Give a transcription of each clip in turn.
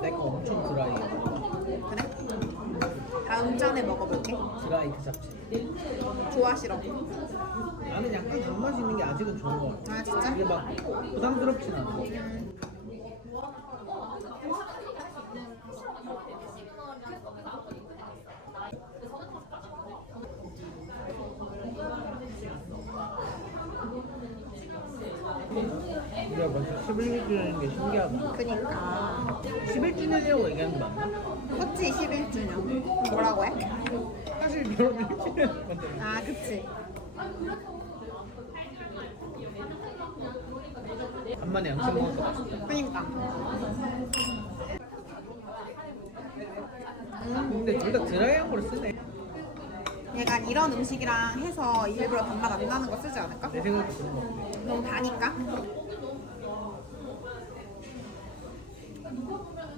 내거 엄청 드라이해. 그래? 다음 잔에 먹어볼게. 드라이 그 잡채. 좋아 싫어. 나는 약간 단맛이 있는 게 아직은 좋은 것 같아. 아 진짜? 이게 막 부담스럽진 않아. 우 11주년인 게 신기하다. 그니까. 11주년이라고 얘기하는 거 맞나? 그치 11주년. 뭐라고 해? 사실 결혼 1주년 건데. 아 그치. 간만에 양식 먹어서 맛있다. 그니까. 근데 둘 다 드라이한 걸 쓰네. 약간 이런 음식이랑 해서 일부러 단맛 안 나는 거 쓰지 않을까? 내 생각도 그런 거 같아. 너무 다니까.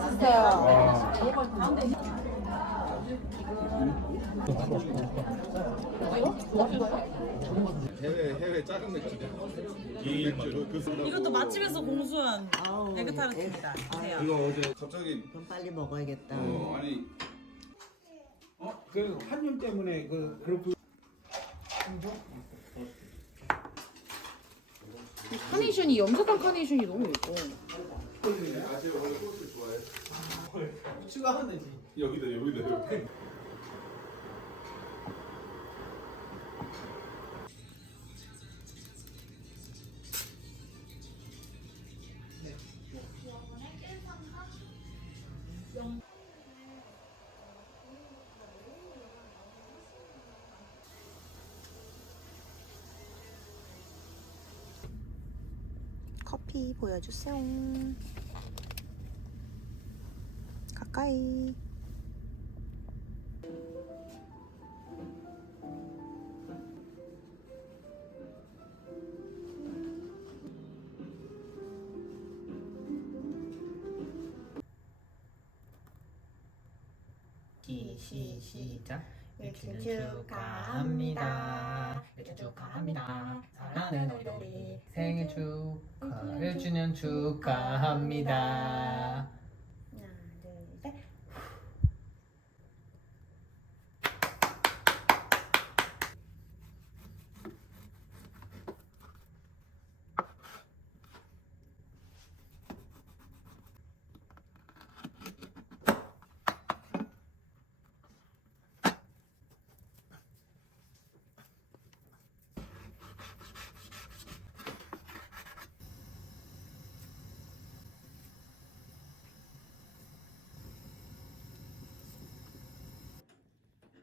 진짜 기가 막히다. 우와. 와. 해외 해외 작은 맥주죠. 이 맥주로 그 쓴다고. 이것도 맛집에서 공수한 에그타르트입니다. 이거 어제 갑자기 그럼 빨리 먹어야겠다. 어 아니 어? 그 환율 때문에 그 그렇고 카네이션이 염색한 카네이션이 너무 예뻐. 아재 원래 꽃을 좋아해. 추가하면 되지. 여기다 여기다 여기. 커피 보여주세요. 가까이. 시, 시, 시작. 일주년 축하합니다. 일주년 축하합니다. 사랑하는 우리 우리 생일 축하, 1주년 축하합니다. 하나, 둘, 셋.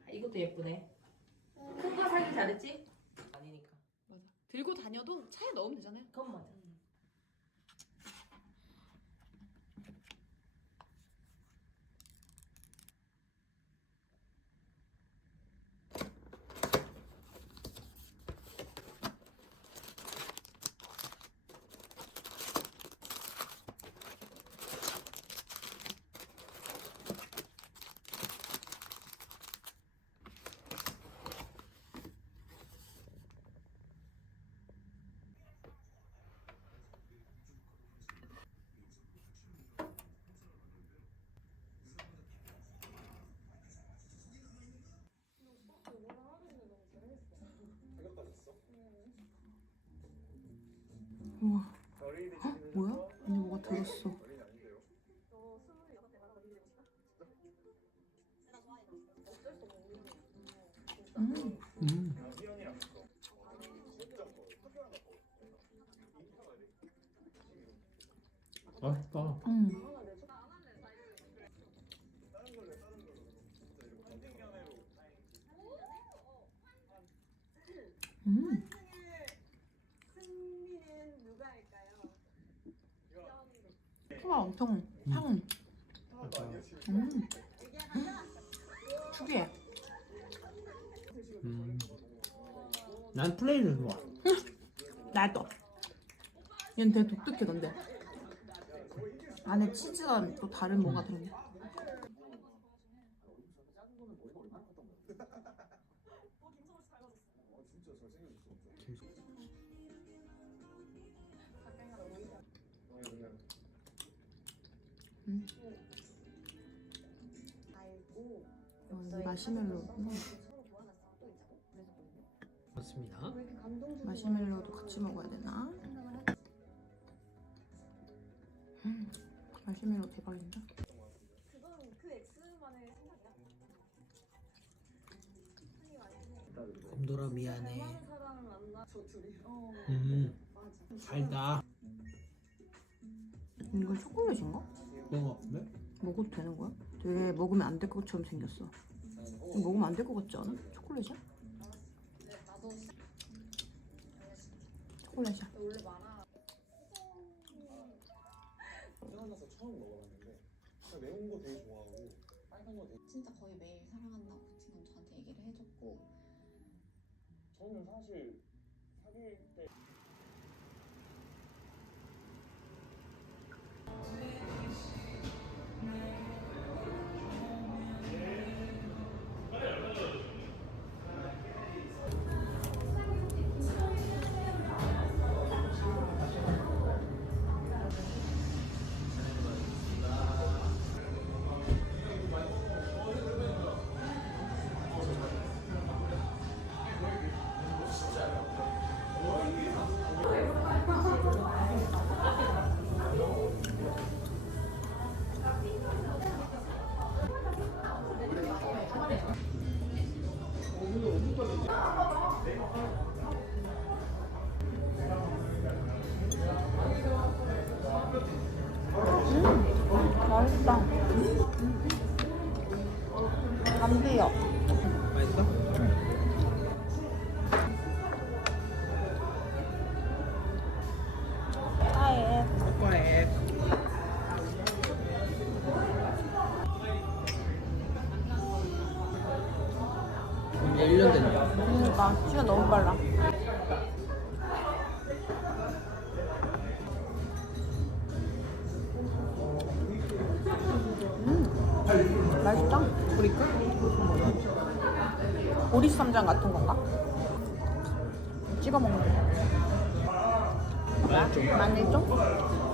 아, 이것도 예쁘네. 큰 거 사기 잘했지? 아니니까. 맞아. 들고 다녀도 차에 넣으면 되잖아요. 그건 맞아. 우와. 헉, 뭐야? 언니 뭐가 들었어. 음. 음. 맛있다. 음. 소가 엄청 향. 음. 특이해. 음. 난 플레이를 좋아. 나도. 얘는 되게 독특해 근데. 안에 치즈가 또 다른 뭔가 들어있네. 마시멜로. 맞습니다. 마시멜로도 같이 먹어야 되나? 음, 마시멜로 대박인데? 곰돌아 미안해. 음. 달다. 이거 초콜릿인가? 거 같은데? 먹어도 되는 거야? 되게 먹으면 안 될 것처럼 생겼어. 먹으면 안 될 것 같지 않아? 초콜릿이야? 초콜릿이야. 태어나서 처음 먹어봤는데 진짜 매운 거 되게 좋아하고 빨간 거 되게 진짜 거의 매일 사랑한다고 지금 저한테 얘기를 해줬고 저는 사실 사귈 때 그러니까 시간 너무 빨라. 음, 맛있다. 보리까? 보리 쌈장 같은 건가? 찍어 먹는 거. 마늘 좀?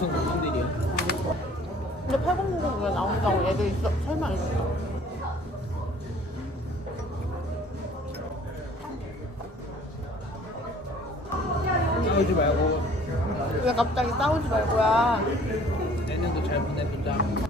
엄청 당신들이야. 근데 8090에 나온다고 얘들 있어? 설마 있어? 싸우지 말고 왜 갑자기 싸우지 말고야? 내년도 잘 보내보자.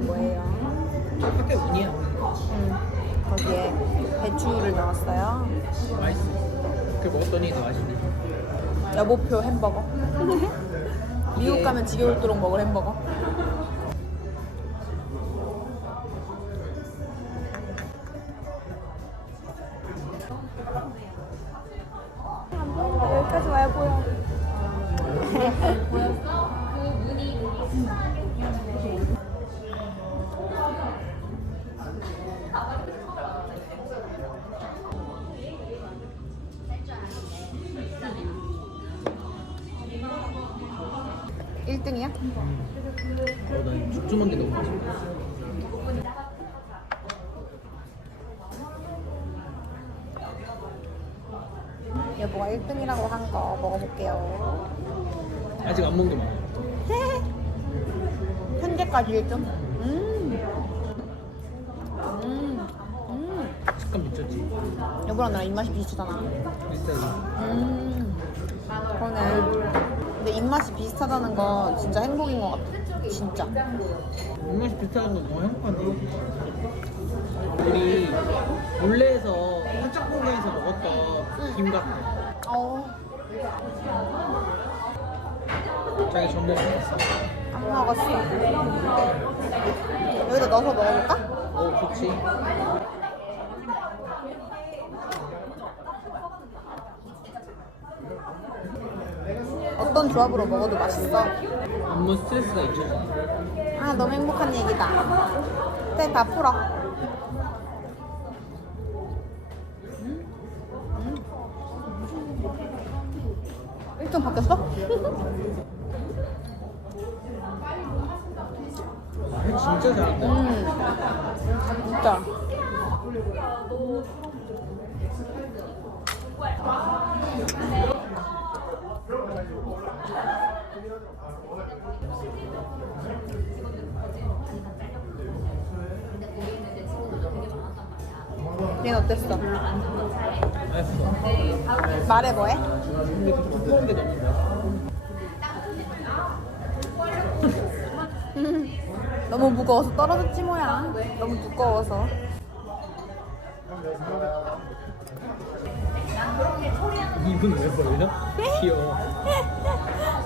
이거는 뭐예요? 그때 운이야. 음, 거기에 배추를 넣었어요. 맛있어. 그 먹었더니 더 맛있네. 여보표 햄버거. 미국 가면 지겨울도록 먹을 햄버거. 1등이야? 어, 난 죽주먹이 너무 맛있어. 여보가 1등이라고 한 거 먹어볼게요. 아직 안 먹는 게 많아. 현재까지 1등? 음. 음. 음. 식감 미쳤지. 여보랑 나랑 입맛이 비슷하잖아. 비싸지. 음. 그러네. 근데 입맛이 비슷하다는 건 진짜 행복인 것 같아. 진짜. 입맛이 비슷한 건 너무 행복한데. 우리 올레에서 한짝공장에서 먹었던 김 같아. 어. 자기 전복 먹었어. 안 먹었어. 여기다 넣어서 먹어볼까? 어, 좋지. 조합으로 먹어도 맛있어. 업무 스트레스가 있죠. 아, 너무 행복한 얘기다. 네, 다 풀어. 음? 음. 1등 바뀌었어? 말 진짜 잘한다. 음. 진짜. 얘는 어땠어? 말해 뭐해? 너무 무거워서 떨어졌지 뭐야. 너무 두꺼워서. 입은 왜 벌려? 귀여워.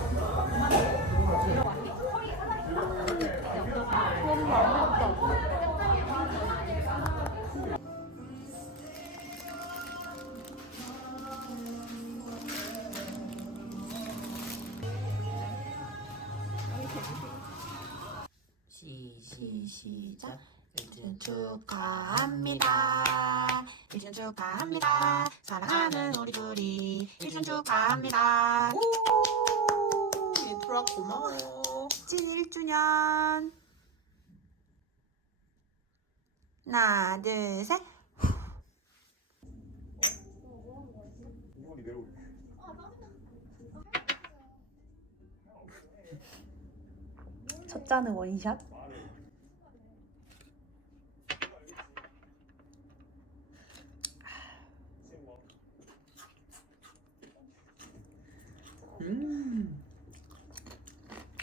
시작. 1주 축하합니다. 1주 축하합니다. 사랑하는 우리 둘이 1주 축하합니다. 우! 얘들아 고마워. 찐 1주년. 하나, 둘, 셋. 첫 잔은 원샷.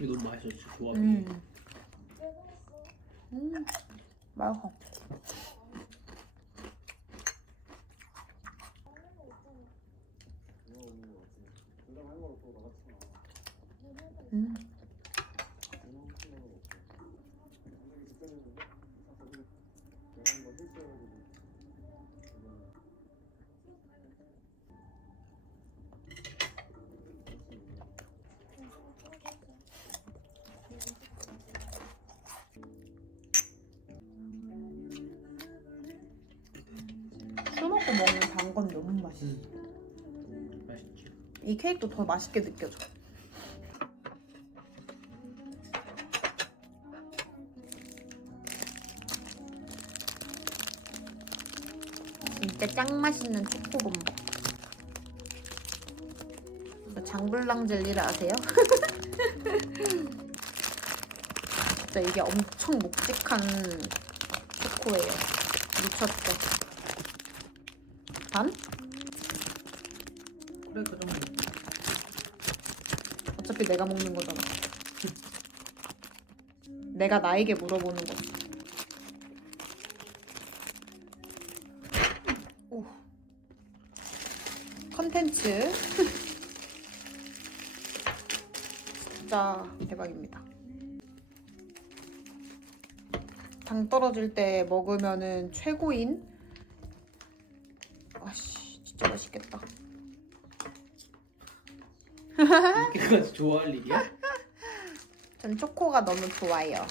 이거 너무 맛있었지, 조합이. 음. 음. 맛있어. 음. 갑자기 그때는 사실 내가 한번 실수해가지고 술 먹고 먹는 단건 너무 맛있어. 음. 맛있지. 이 케이크도 더 맛있게 느껴져. 진짜 짱 맛있는. 이거 장블랑 젤리를 아세요? 진짜 이게 엄청 묵직한 초코예요. 미쳤죠? 반? 그래, 그 정도. 어차피 내가 먹는 거잖아. 내가 나에게 물어보는 거. 오. 컨텐츠. 진짜 대박입니다. 당 떨어질 때 먹으면은 최고인. 아씨, 진짜 맛있겠다. 이렇게까지 좋아할 일이야? 전 초코가 너무 좋아요.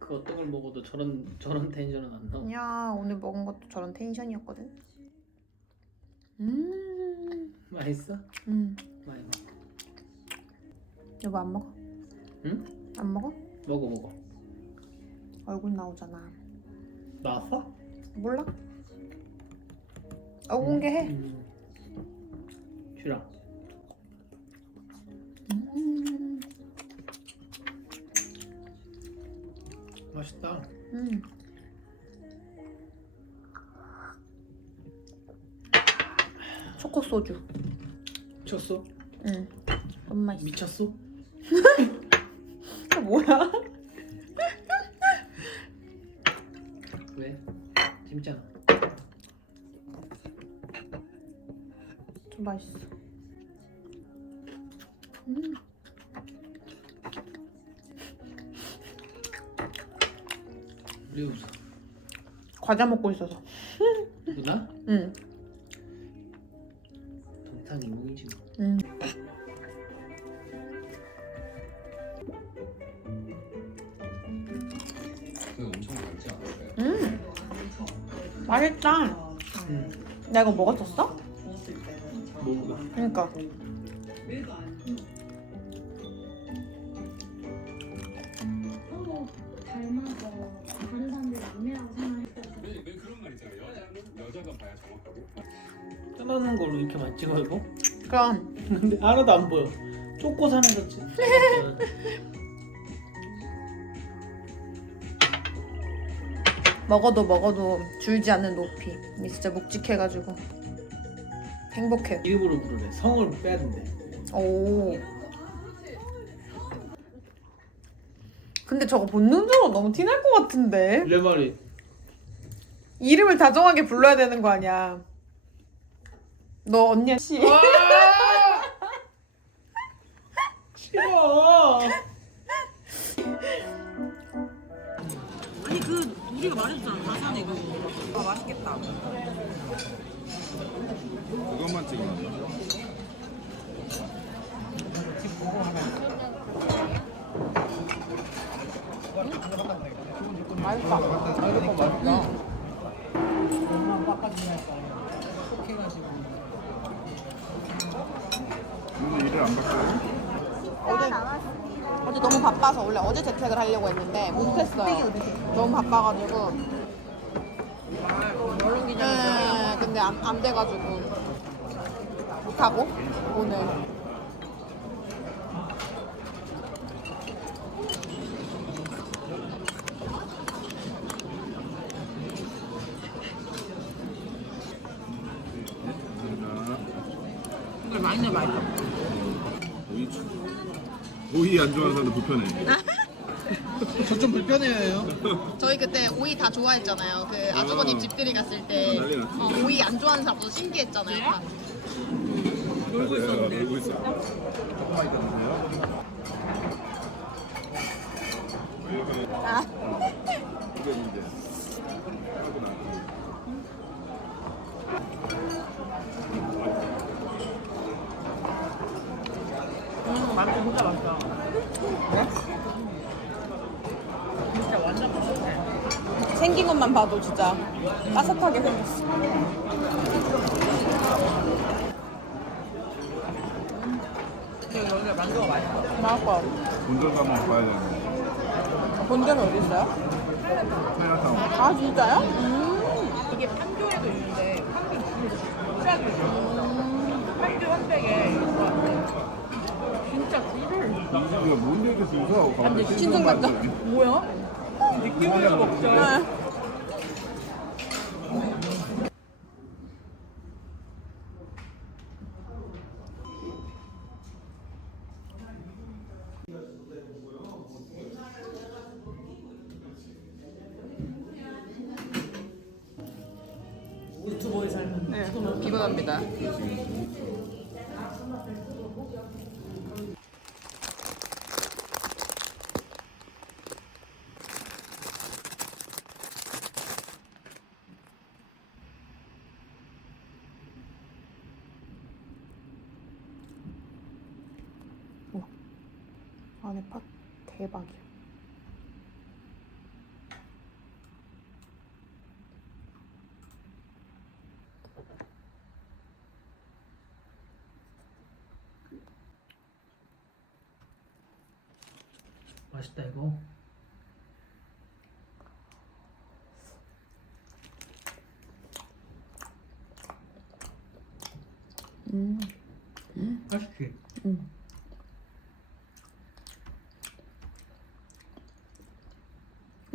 그 어떤 걸 먹어도 저런 저런 텐션은 안 나와. 야 오늘 먹은 것도 저런 텐션이었거든. 음, 맛있어? 음. 많이 먹어. 여보 안 먹어? 응? 안 먹어? 먹어 먹어. 얼굴 나오잖아. 나왔어? 몰라? 어 공개해. 음. 주라. 맛있다. 음. 초코 소주. 미쳤어? 응. 엄마 있어. 미쳤어? 그 뭐야? 왜? 재밌잖아. 좀 맛있어. 음. 왜 웃어? 과자 먹고 있어서. 누나? 응. 동상 이몽이지 뭐. 응. 그거 엄청 많지 않았어요? 음. 맛있다. 응. 나 이거 먹었었어? 먹어. 그러니까. 서로 닮아 떠나는 걸로 이렇게 많이 찍어 이거? 그럼 근데 하나도 안 보여. 쪼꼬 사라졌지. 먹어도 먹어도 줄지 않는 높이. 이게 진짜 묵직해가지고 행복해. 이름으로 부르래. 성을 빼야 된대. 오. 근데 저거 본능적으로 너무 티날 것 같은데 내 말이. 이름을 다정하게 불러야 되는 거 아니야? 너 언니야 씨. 싫어. 아니 그 우리가 말해줬잖아 가산에 그거 아 맛있겠다 그것만 찍으면 맛있다. 꼭 해가지고. 오늘 일을 안 바꿔요? 어제 어제 너무 바빠서 원래 어제 재택을 하려고 했는데 못했어요. 너무 바빠가지고. 네, 근데 안, 안 돼가지고 못하고 오늘. 이걸 많이 넣어 맛있어 오이 주- 오이 안 좋아하는 사람도 불편해 저 좀 불편해요. 저희 그때 오이 다 좋아했잖아요. 그 아주버님 집들이 갔을 때 어, 난리 났지. 어, 오이 안 좋아하는 사람도 신기했잖아요. 놀고 있었는데 놀고 있어 조금만 이따 드세요 아. 이게 이제 하고 나 음 맛있어 진짜 맛있어 진짜 완전 맛있어 생긴 것만 봐도 진짜 따뜻하게 생겼어. 근데 원래 만두가 맛있어. 본전도 한번 가야 되는데 본점이 어디 있어요? 차이나타운 아 진짜요? 음. 이게 판교에도 있는데 판교 진짜 비싸 판교 한백에 진짜 꿀을 이게 뭔데 이렇게 순수하고 가만히 신선 같다. 뭐야? 느낌으로 먹자 네. 안에 팥 대박이야. 맛있다 이거. 음. 맛있지.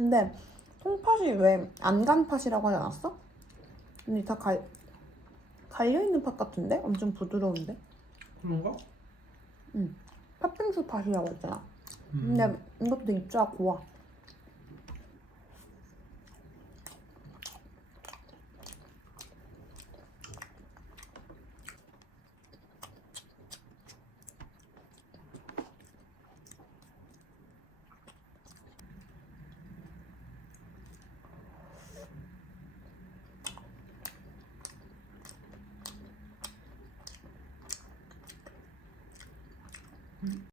근데 통팥이 왜 안간 팥이라고 하지 않았어? 근데 다 갈, 갈려있는 팥 같은데? 엄청 부드러운데? 그런가? 팥빙수 팥이라고 했잖아 음. 근데 이것도 입자가 고와